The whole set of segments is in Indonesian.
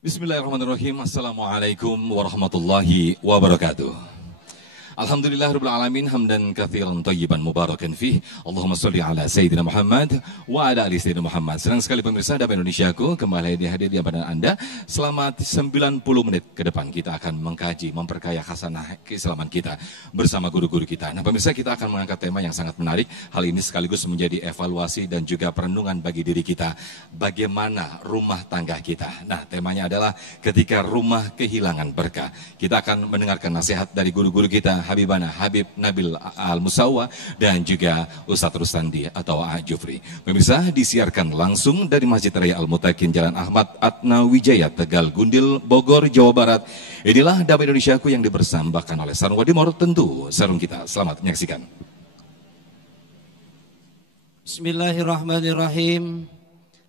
Bismillahirrahmanirrahim. Assalamualaikum warahmatullahi wabarakatuh. Alhamdulillahirabbil alamin hamdan katsiran thayyiban mubarakan fih. Allahumma shalli ala sayyidina Muhammad wa ala ali sayyidina Muhammad. Senang sekali pemirsa Dapa Indonesiaku kembali hadir di hadapan Anda. Selama 90 menit ke depan kita akan mengkaji, memperkaya khasanah keislaman kita bersama guru-guru kita. Nah, pemirsa, kita akan mengangkat tema yang sangat menarik. Hal ini sekaligus menjadi evaluasi dan juga perenungan bagi diri kita. Bagaimana rumah tangga kita? Nah, temanya adalah ketika rumah kehilangan berkah. Kita akan mendengarkan nasihat dari guru-guru kita, Habibana Habib Nabil Al-Musawa dan juga Ustadz Rustandi atau A. Jufri. Pemirsa, disiarkan langsung dari Masjid Raya Al-Mutakin Jalan Ahmad Atna Wijaya, Tegal Gundil, Bogor, Jawa Barat. Inilah Dapa Indonesiaku yang dipersembahkan oleh Sarung Wadimor, tentu sarung kita. Selamat menyaksikan. Bismillahirrahmanirrahim.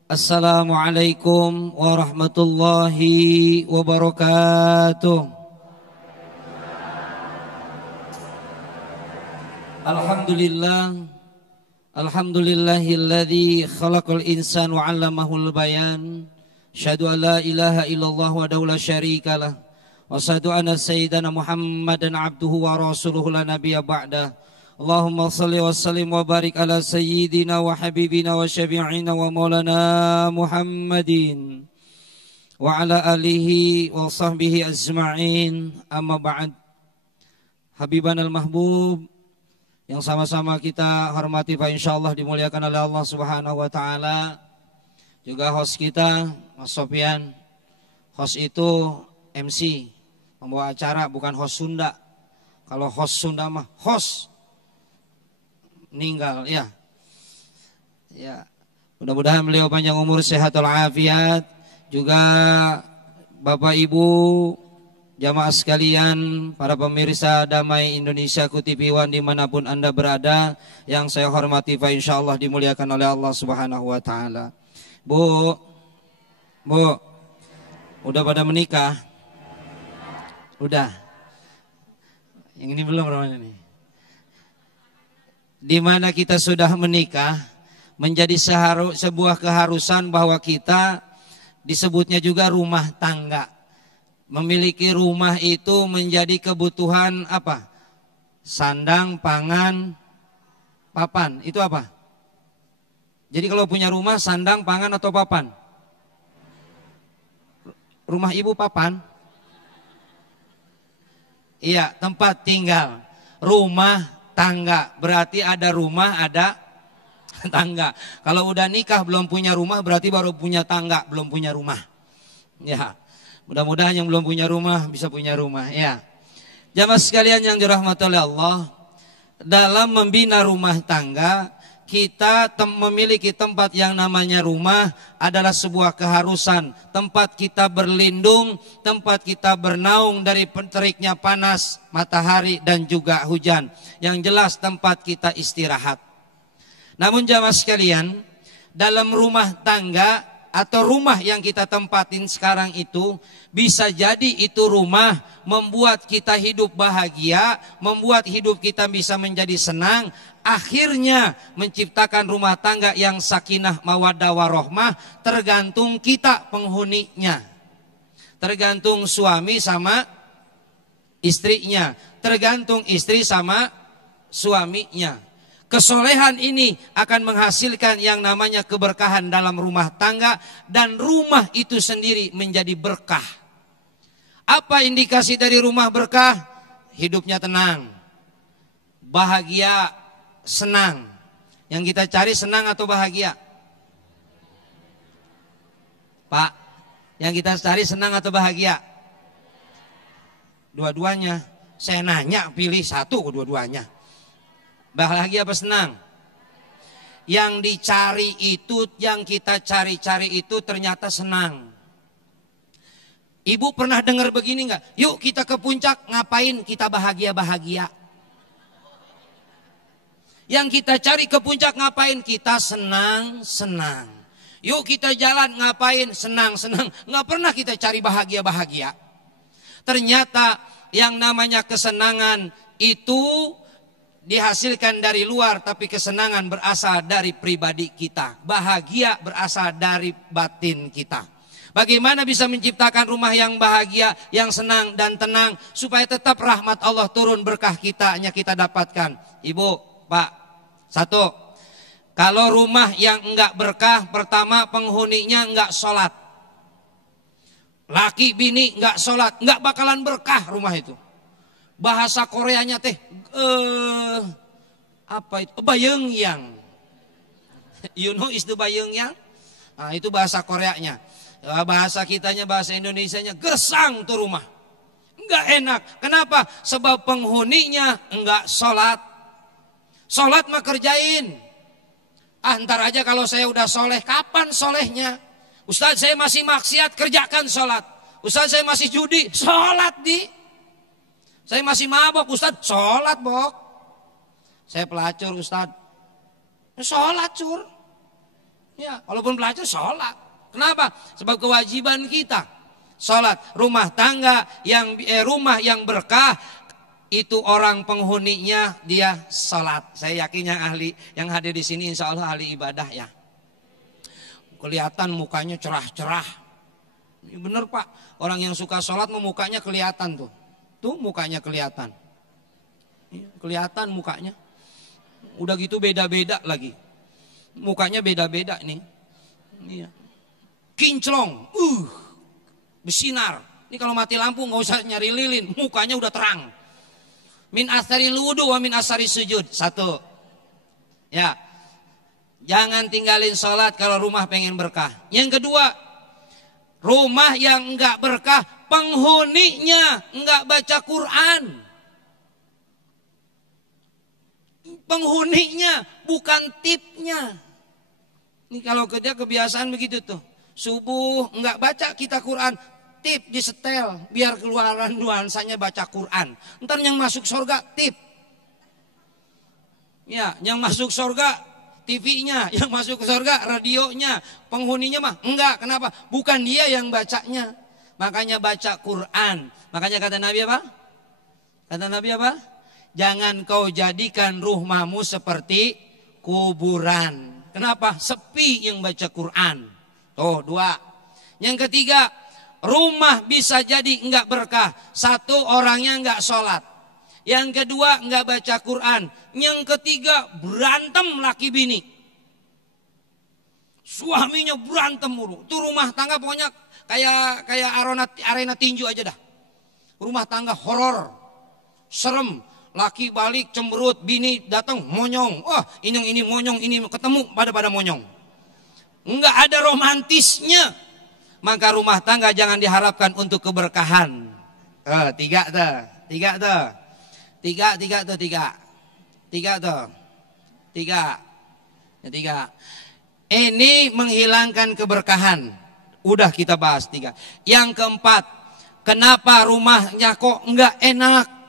Assalamualaikum warahmatullahi wabarakatuh. Alhamdulillahilladzi khalaqal insana wa 'allamahul bayan. Asyhadu an la ilaha illallah wahdahu la syarikalah wa asyhadu anna sayyidana Muhammadan abduhu wa rasuluhu la nabiyya ba'da. Allahumma shalli wa sallim wa barik ala sayyidina wa habibina wa syafi'ina wa maulana Muhammadin wa ala alihi wa sahbihi ajma'in. Amma ba'd. Habibanal mahbub yang sama-sama kita hormati, Pak, insyaallah dimuliakan oleh Allah Subhanahu wa taala. Juga host kita, Mas Sofyan. Host itu MC, pembawa acara, bukan host Sunda. Kalau host Sunda mah host meninggal ya. Ya. Mudah-mudahan beliau panjang umur, sehat walafiat. Juga Bapak Ibu jamaah sekalian, para pemirsa Damai Indonesia TV One dimanapun Anda berada, yang saya hormati, Pak, insyaallah dimuliakan oleh Allah Subhanahu wa taala. Bu, udah pada menikah? Udah. Yang ini belum, Roman ini. Di mana kita sudah menikah, menjadi sebuah keharusan bahwa kita disebutnya juga rumah tangga. Memiliki rumah itu menjadi kebutuhan apa? Sandang, pangan, papan. Itu apa? Jadi kalau punya rumah, sandang, pangan atau papan? Rumah ibu papan? Iya, tempat tinggal. Rumah tangga. Berarti ada rumah, ada tangga. Kalau udah nikah belum punya rumah, berarti baru punya tangga, belum punya rumah. Ya. Mudah-mudahan yang belum punya rumah bisa punya rumah ya. Jamaah sekalian yang dirahmati oleh Allah, dalam membina rumah tangga, kita memiliki tempat yang namanya rumah adalah sebuah keharusan. Tempat kita berlindung, tempat kita bernaung dari teriknya panas, matahari dan juga hujan. Yang jelas tempat kita istirahat. Namun jamaah sekalian, dalam rumah tangga atau rumah yang kita tempatin sekarang itu, bisa jadi itu rumah membuat kita hidup bahagia, membuat hidup kita bisa menjadi senang, akhirnya menciptakan rumah tangga yang sakinah mawaddah warohmah, tergantung kita penghuninya. Tergantung suami sama istrinya, tergantung istri sama suaminya. Kesolehan ini akan menghasilkan yang namanya keberkahan dalam rumah tangga, dan rumah itu sendiri menjadi berkah. Apa indikasi dari rumah berkah? Hidupnya tenang, bahagia, senang. Yang kita cari senang atau bahagia? Pak, yang kita cari senang atau bahagia? Dua-duanya. Saya nanya, pilih satu kedua-duanya. Bahagia apa senang? Yang dicari itu, yang kita cari-cari itu ternyata senang. Ibu pernah dengar begini nggak? Yuk kita ke puncak, ngapain? Kita bahagia-bahagia. Yang kita cari ke puncak ngapain? Kita senang-senang. Yuk kita jalan, ngapain? Senang-senang. Nggak pernah kita cari bahagia-bahagia. Ternyata yang namanya kesenangan itu dihasilkan dari luar, tapi kesenangan berasal dari pribadi kita. Bahagia berasal dari batin kita. Bagaimana bisa menciptakan rumah yang bahagia, yang senang dan tenang, supaya tetap rahmat Allah turun, berkah kita dapatkan. Ibu, Pak, satu, kalau rumah yang enggak berkah, pertama penghuninya enggak sholat. Laki bini enggak sholat, enggak bakalan berkah rumah itu. Bahasa Koreanya teh apa itu? Bayeongyang. You know is the Bayeongyang? Nah, itu bahasa Koreanya. Bahasa kitanya, bahasa Indonesianya, gersang tuh rumah. Enggak enak. Kenapa? Sebab penghuninya enggak sholat. Sholat mah kerjain. Ntar aja kalau saya udah soleh. Kapan solehnya? Ustaz, saya masih maksiat, kerjakan sholat. Ustaz, saya masih judi, sholat di. Saya masih mabok, Ustaz, sholat bok. Saya pelacur, Ustaz, sholat cur. Ya, walaupun pelacur sholat. Kenapa? Sebab kewajiban kita sholat. Rumah tangga yang rumah yang berkah itu orang penghuninya dia sholat. Saya yakin yang hadir di sini insya Allah ahli ibadah ya. Kelihatan mukanya cerah-cerah. Bener Pak, orang yang suka sholat mukanya kelihatan tuh. Tuh mukanya kelihatan. Kelihatan mukanya. Udah gitu beda-beda lagi. Mukanya beda-beda nih. Iya. Kinclong, bersinar. Ini kalau mati lampu nggak usah nyari lilin, mukanya udah terang. Min asari wudu wa min asari sujud. Satu. Ya. Jangan tinggalin sholat kalau rumah pengen berkah. Yang kedua, rumah yang enggak berkah, penghuninya enggak baca Quran. Penghuninya bukan tipnya. Ini kalau dia kebiasaan begitu tuh. Subuh enggak baca kita Quran, tip di setel biar keluaran nuansanya baca Quran. Ntar yang masuk surga tip. Ya, yang masuk surga TV-nya, yang masuk ke surga radionya, penghuninya mah enggak. Kenapa? Bukan dia yang bacanya. Makanya baca Quran. Makanya kata Nabi apa? Kata Nabi apa? Jangan kau jadikan rumahmu seperti kuburan. Kenapa? Sepi yang baca Quran. Tuh, dua. Yang ketiga, rumah bisa jadi enggak berkah. Satu, orangnya enggak sholat. Yang kedua, enggak baca Quran. Yang ketiga, berantem laki bini. Suaminya berantem mulu. Itu rumah tangga pokoknya kayak arena tinju aja dah. Rumah tangga horor, serem. Laki balik cemberut, bini datang monyong. Wah, ini monyong, ini ketemu pada monyong. Enggak ada romantisnya. Maka rumah tangga jangan diharapkan untuk keberkahan. Tiga tuh. Ini menghilangkan keberkahan. Udah kita bahas tiga. Yang keempat, kenapa rumahnya kok enggak enak?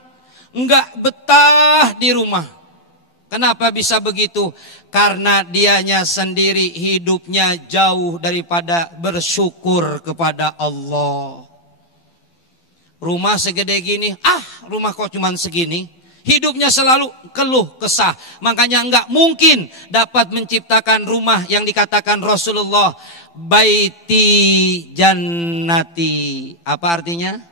Enggak betah di rumah. Kenapa bisa begitu? Karena dianya sendiri hidupnya jauh daripada bersyukur kepada Allah. Rumah segede gini, rumah kok cuman segini. Hidupnya selalu keluh kesah. Makanya enggak mungkin dapat menciptakan rumah yang dikatakan Rasulullah, baiti jannati. Apa artinya?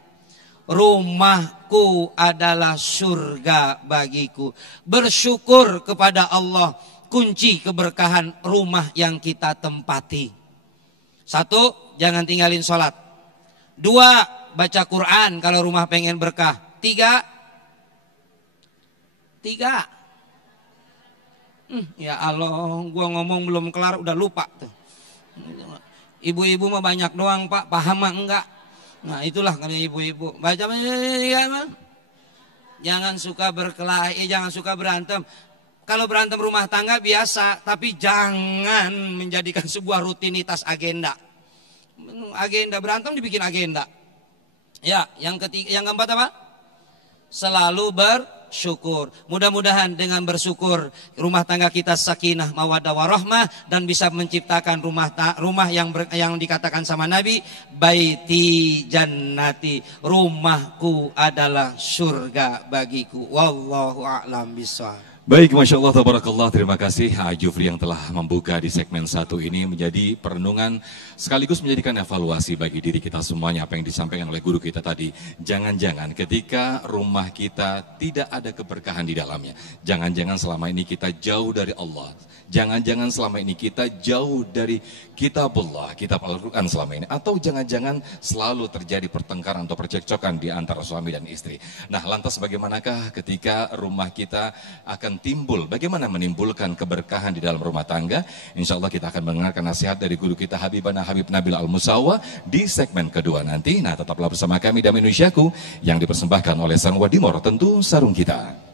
Rumahku adalah surga bagiku. Bersyukur kepada Allah, kunci keberkahan rumah yang kita tempati. Satu, jangan tinggalin sholat. Dua, baca Quran kalau rumah pengen berkah. Tiga. Ya Allah, gua ngomong belum kelar udah lupa tuh. Ibu-ibu mah banyak doang Pak, paham mah enggak. Nah itulah kalau ibu-ibu baca ya, jangan suka berkelahi, jangan suka berantem. Kalau berantem rumah tangga biasa, tapi jangan menjadikan sebuah rutinitas agenda. Agenda berantem dibikin agenda. Ya, yang keempat apa? Selalu bersyukur. Mudah-mudahan dengan bersyukur rumah tangga kita sakinah mawaddah warahmah dan bisa menciptakan rumah yang dikatakan sama Nabi, baiti jannati, rumahku adalah surga bagiku. Wallahu a'lam bishawab. Baik, Masya Allah, tabarakallah, terima kasih Jufri yang telah membuka di segmen 1 ini menjadi perenungan sekaligus menjadikan evaluasi bagi diri kita semuanya apa yang disampaikan oleh guru kita tadi. Jangan-jangan ketika rumah kita tidak ada keberkahan di dalamnya, jangan-jangan selama ini kita jauh dari Allah, jangan-jangan selama ini kita jauh dari kitabullah, kitab Al-Quran selama ini, atau jangan-jangan selalu terjadi pertengkaran atau percekcokan di antara suami dan istri. Nah, lantas bagaimanakah ketika rumah kita akan timbul, bagaimana menimbulkan keberkahan di dalam rumah tangga? Insya Allah kita akan mendengarkan nasihat dari guru kita Habibana Habib Nabil Al-Musawa di segmen kedua nanti. Nah, tetaplah bersama kami Damai Indonesiaku yang dipersembahkan oleh Sarung Wadimor, tentu sarung kita.